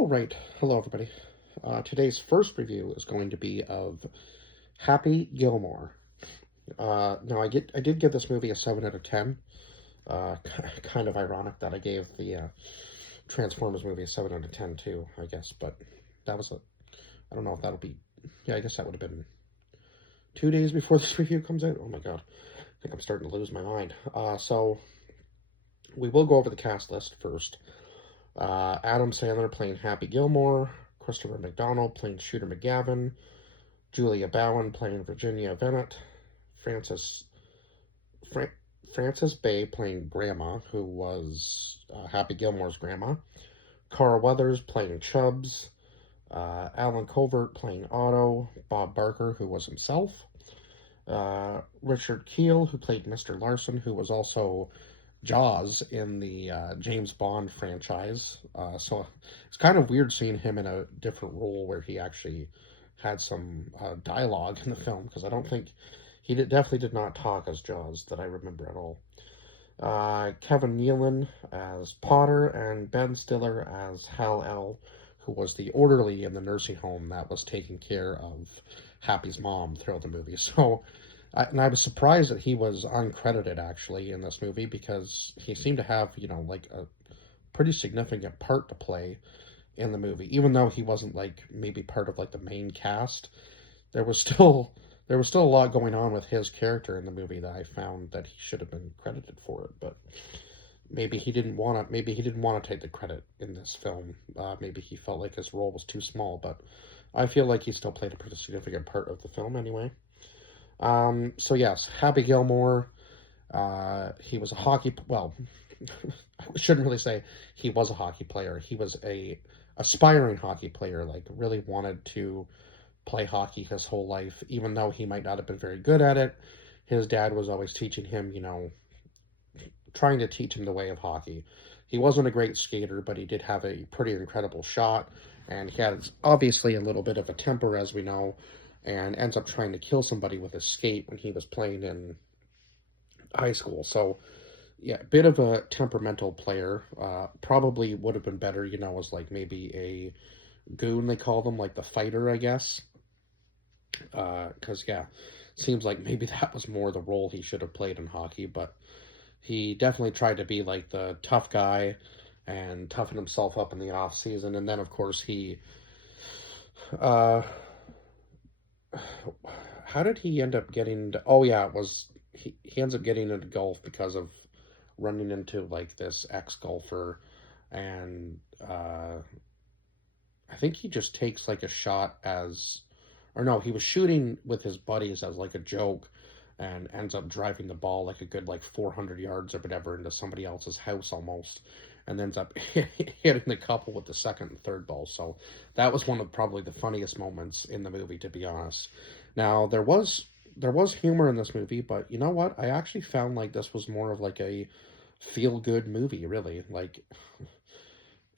All right. Hello, everybody. Today's first review is going to be of Happy Gilmore. I did give this movie a 7 out of 10. Kind of ironic that I gave the Transformers movie a 7 out of 10 too, I guess. But that was I don't know if that'll be. Yeah, I guess that would have been 2 days before this review comes out. Oh my god. I think I'm starting to lose my mind. So we will go over the cast list first. Adam Sandler playing Happy Gilmore, Christopher McDonald playing Shooter McGavin, Julia Bowen playing Virginia Bennett, Frances Fra- Frances Bay playing Grandma, who was Happy Gilmore's grandma, Carl Weathers playing Chubbs, Alan Covert playing Otto, Bob Barker, who was himself, Richard Keel, who played Mr. Larson, who was also Jaws in the James Bond franchise. So it's kind of weird seeing him in a different role where he actually had some dialogue in the film because I don't think definitely did not talk as Jaws that I remember at all. Kevin Nealon as Potter and Ben Stiller as Hal L, who was the orderly in the nursing home that was taking care of Happy's mom throughout the movie. So and I was surprised that he was uncredited actually in this movie because he seemed to have, like a pretty significant part to play in the movie, even though he wasn't like maybe part of like the main cast. There was still there was still a lot going on with his character in the movie that I found that he should have been credited for it, but maybe he didn't want to take the credit in this film. Maybe he felt like his role was too small, but I feel like he still played a pretty significant part of the film anyway. So yes, Happy Gilmore. He was a hockey. Well, I shouldn't really say he was a hockey player. He was a aspiring hockey player. Like really wanted to play hockey his whole life, even though he might not have been very good at it. His dad was always teaching him, trying to teach him the way of hockey. He wasn't a great skater, but he did have a pretty incredible shot, and he had obviously a little bit of a temper, as we know, and ends up trying to kill somebody with a skate when he was playing in high school. So, yeah, a bit of a temperamental player. Probably would have been better, as like maybe a goon, they call them, like the fighter, I guess. Because, yeah, seems like maybe that was more the role he should have played in hockey, but he definitely tried to be like the tough guy and toughen himself up in the off season. And then, of course, uh, how did he end up getting into, oh yeah, it was he ends up getting into golf because of running into like this ex golfer, and I think he just takes like a shot as, or no, he was shooting with his buddies as like a joke, and ends up driving the ball like a good like 400 yards or whatever into somebody else's house almost, and ends up hitting the couple with the second and third ball. So that was one of probably the funniest moments in the movie, to be honest. Now there was humor in this movie, but you know what? I actually found like this was more of like a feel good movie, really. Like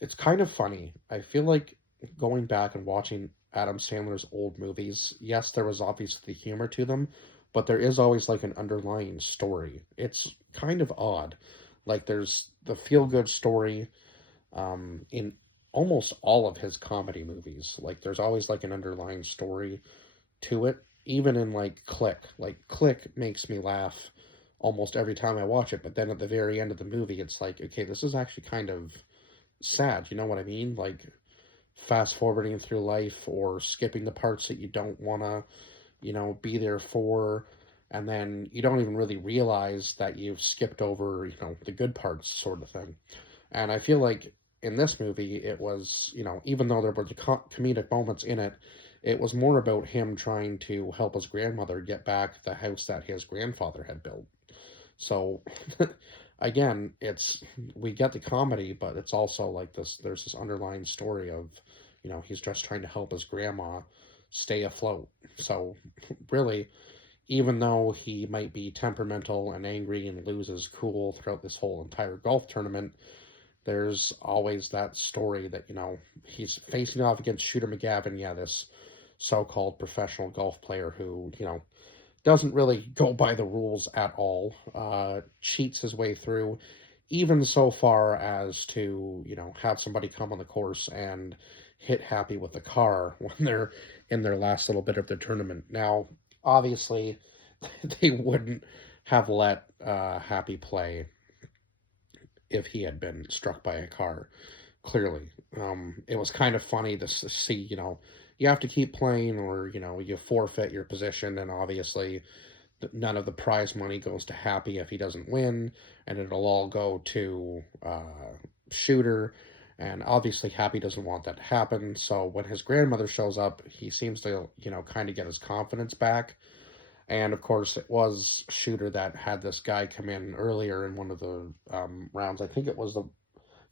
it's kind of funny. I feel like going back and watching Adam Sandler's old movies, yes, there was obviously humor to them, but there is always like an underlying story. It's kind of odd. Like there's the feel good story in almost all of his comedy movies. Like there's always like an underlying story to it. Even in like Click. Like Click makes me laugh almost every time I watch it, but then at the very end of the movie it's like, okay, this is actually kind of sad, you know what I mean? Like fast forwarding through life or skipping the parts that you don't want to, be there for, and then you don't even really realize that you've skipped over, the good parts sort of thing. And I feel like in this movie it was, even though there were the comedic moments in it, it was more about him trying to help his grandmother get back the house that his grandfather had built. So again, it's we get the comedy, but it's also like this. There's this underlying story of, he's just trying to help his grandma stay afloat. So really, even though he might be temperamental and angry and loses cool throughout this whole entire golf tournament, there's always that story that, he's facing off against Shooter McGavin, yeah, this so-called professional golf player who, doesn't really go by the rules at all, cheats his way through, even so far as to, have somebody come on the course and hit Happy with the car when they're in their last little bit of the tournament. Now, obviously, they wouldn't have let Happy play if he had been struck by a car, clearly. It was kind of funny to see, you have to keep playing or, you forfeit your position, and obviously none of the prize money goes to Happy if he doesn't win, and it'll all go to Shooter. And obviously, Happy doesn't want that to happen. So when his grandmother shows up, he seems to, kind of get his confidence back. And of course, it was Shooter that had this guy come in earlier in one of the rounds. I think it was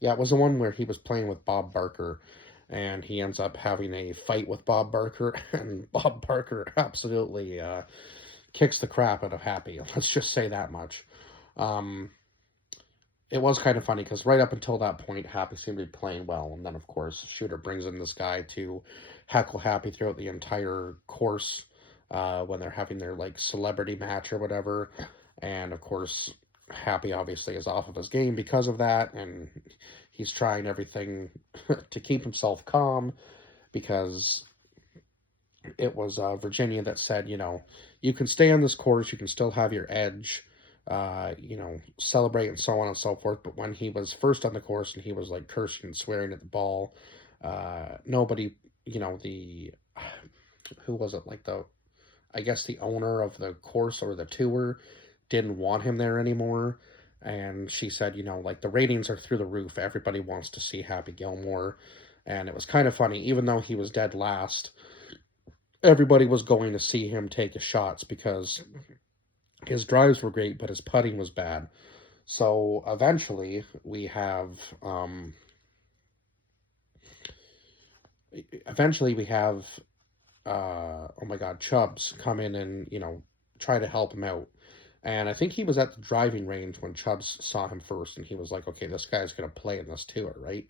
it was the one where he was playing with Bob Barker, and he ends up having a fight with Bob Barker, and Bob Barker absolutely kicks the crap out of Happy. Let's just say that much. Um, it was kind of funny because right up until that point, Happy seemed to be playing well, and then of course Shooter brings in this guy to heckle Happy throughout the entire course when they're having their like celebrity match or whatever, and of course Happy obviously is off of his game because of that, and he's trying everything to keep himself calm because it was Virginia that said, you can stay on this course, you can still have your edge, celebrate and so on and so forth. But when he was first on the course and he was like cursing and swearing at the ball, nobody, the who was it like I guess the owner of the course or the tour didn't want him there anymore. And she said, like the ratings are through the roof. Everybody wants to see Happy Gilmore. And it was kind of funny, even though he was dead last, everybody was going to see him take his shots because his drives were great, but his putting was bad. So eventually we have oh my God, Chubbs come in and try to help him out. And I think he was at the driving range when Chubbs saw him first, and he was like, "Okay, this guy's gonna play in this tour, right?"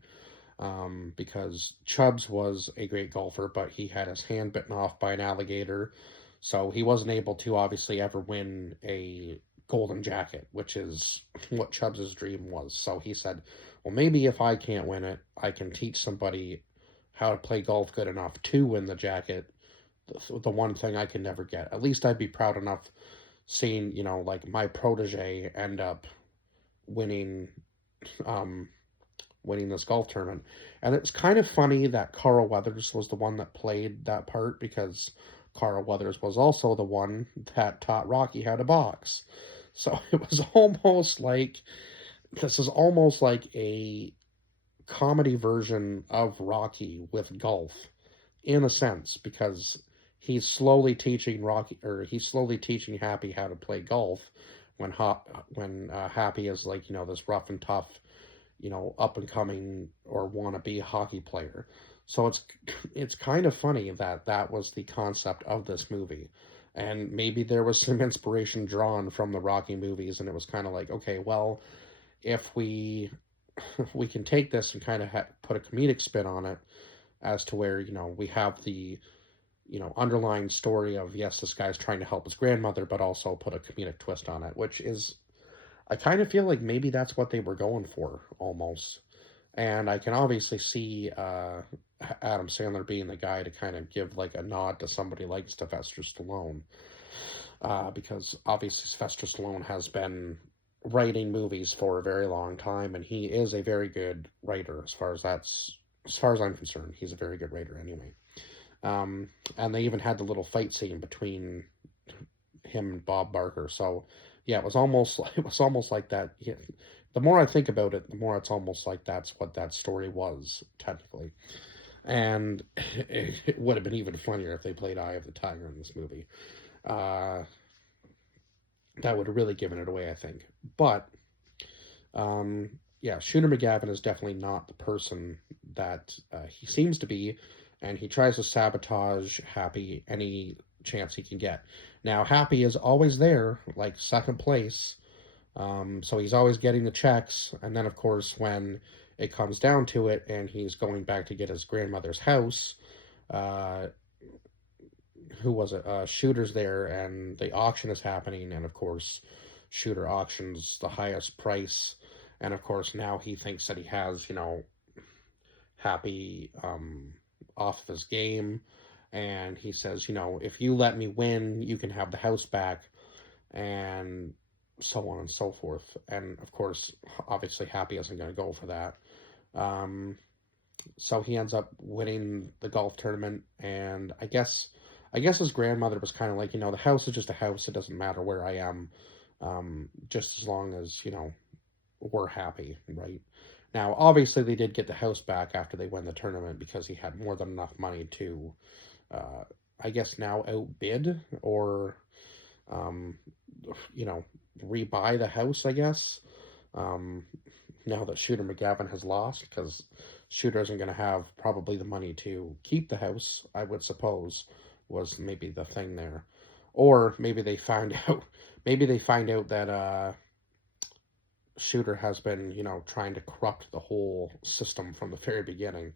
Because Chubbs was a great golfer, but he had his hand bitten off by an alligator, so he wasn't able to obviously ever win a golden jacket, which is what Chubbs's dream was. So he said, well, maybe if I can't win it, I can teach somebody how to play golf good enough to win the jacket, the one thing I can never get. At least I'd be proud enough seeing, like my protege end up winning um, winning this golf tournament. And it's kind of funny that Carl Weathers was the one that played that part because Carl Weathers was also the one that taught Rocky how to box. So it was almost like this is almost like a comedy version of Rocky with golf in a sense because he's slowly teaching Happy how to play golf when Happy is like this rough and tough up and coming or wannabe hockey player. So it's kind of funny that that was the concept of this movie. And maybe there was some inspiration drawn from the Rocky movies, and it was kind of like, okay, well, if we can take this and kind of put a comedic spin on it, as to where we have the underlying story of yes, this guy's trying to help his grandmother, but also put a comedic twist on it, which is I kind of feel like maybe that's what they were going for almost. And I can obviously see Adam Sandler being the guy to kind of give like a nod to somebody like Sylvester Stallone. Because obviously Sylvester Stallone has been writing movies for a very long time, and he is a very good writer as far as I'm concerned. He's a very good writer anyway. And they even had the little fight scene between him and Bob Barker. So yeah, it was almost like that. Yeah, the more I think about it, the more it's almost like that's what that story was technically. And it would have been even funnier if they played Eye of the Tiger in this movie. Uh, that would have really given it away, I think. But yeah, Shooter McGavin is definitely not the person that he seems to be, and he tries to sabotage Happy any chance he can get. Now, Happy is always there, like second place, so he's always getting the checks, and then, of course, when it comes down to it and he's going back to get his grandmother's house, uh, who was it? Shooter's there, and the auction is happening, and, of course, Shooter auctions the highest price, And of course, now he thinks that he has, Happy off of his game. And he says, if you let me win, you can have the house back, and so on and so forth. And of course, obviously, Happy isn't going to go for that. Um, so he ends up winning the golf tournament, and I guess his grandmother was kind of like, the house is just a house. It doesn't matter where I am, just as long as we're happy, right? Now, obviously, they did get the house back after they won the tournament because he had more than enough money to, uh, I guess, now outbid or, um, you know, rebuy the house, I guess. Um, now that Shooter McGavin has lost, because Shooter isn't going to have probably the money to keep the house, I would suppose, was maybe the thing there. Or maybe they find out, maybe they find out that Shooter has been, trying to corrupt the whole system from the very beginning.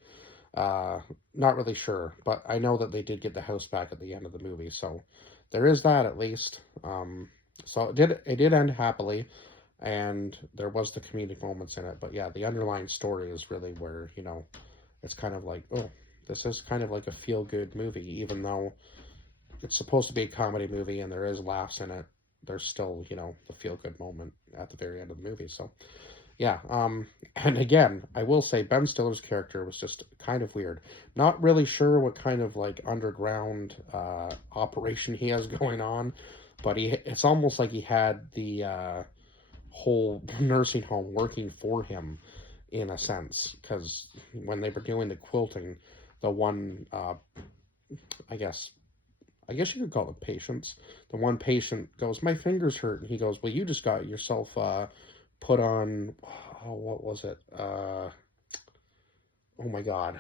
Uh, Not really sure, but I know that they did get the house back at the end of the movie, so there is that at least. So it did end happily, and there was the comedic moments in it. But yeah, the underlying story is really where it's kind of like, oh, this is kind of like a feel good movie, even though it's supposed to be a comedy movie and there is laughs in it. There's still the feel good moment at the very end of the movie. So yeah, and again, I will say Ben Stiller's character was just kind of weird. Not really sure what kind of like underground operation he has going on, but it's almost like he had the whole nursing home working for him in a sense, because when they were doing the quilting, the one I guess you could call them patients. The one patient goes, "My fingers hurt," and he goes, "Well, you just got yourself put on, oh, what was it? Oh my God.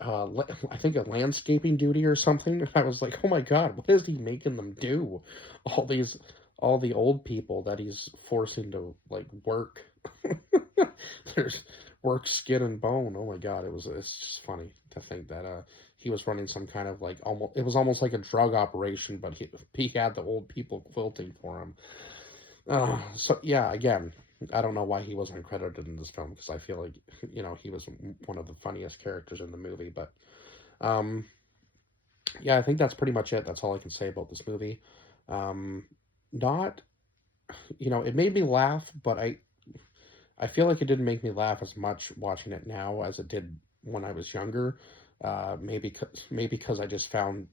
I think a landscaping duty or something." I was like, "Oh my God, what is he making them do? All these, all the old people that he's forcing to like work. There's work skin and bone. Oh my God, it's just funny to think that he was running some kind of like almost like a drug operation, but he had the old people quilting for him. So yeah, again, I don't know why he wasn't credited in this film because I feel like he was one of the funniest characters in the movie. But um, yeah, I think that's pretty much it. That's all I can say about this movie. Um, Not it made me laugh, but I feel like it didn't make me laugh as much watching it now as it did when I was younger. Maybe because I just found,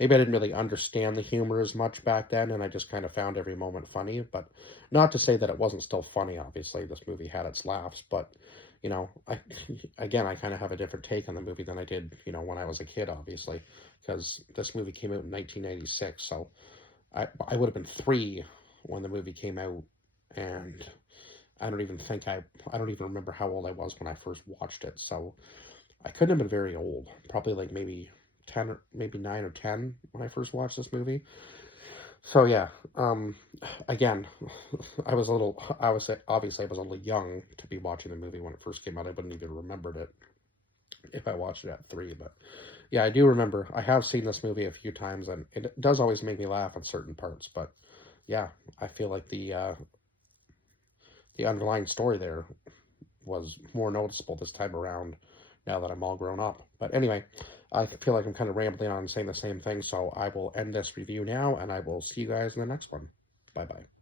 maybe I didn't really understand the humor as much back then, and I just kind of found every moment funny. But not to say that it wasn't still funny. Obviously, this movie had its laughs, but I again, I kind of have a different take on the movie than I did, when I was a kid, obviously, because this movie came out in 1996, so I would have been 3 when the movie came out, and I don't even remember how old I was when I first watched it. So I couldn't have been very old. Probably like maybe 10 or maybe 9 or 10 when I first watched this movie. So yeah, again, I was obviously I was a little young to be watching the movie when it first came out. I wouldn't even remembered it if I watched it at 3, but yeah, I do remember. I have seen this movie a few times, and it does always make me laugh at certain parts. But yeah, I feel like the underlying story there was more noticeable this time around now that I'm all grown up. But anyway, I feel like I'm kind of rambling on saying the same thing, so I will end this review now, and I will see you guys in the next one. Bye bye.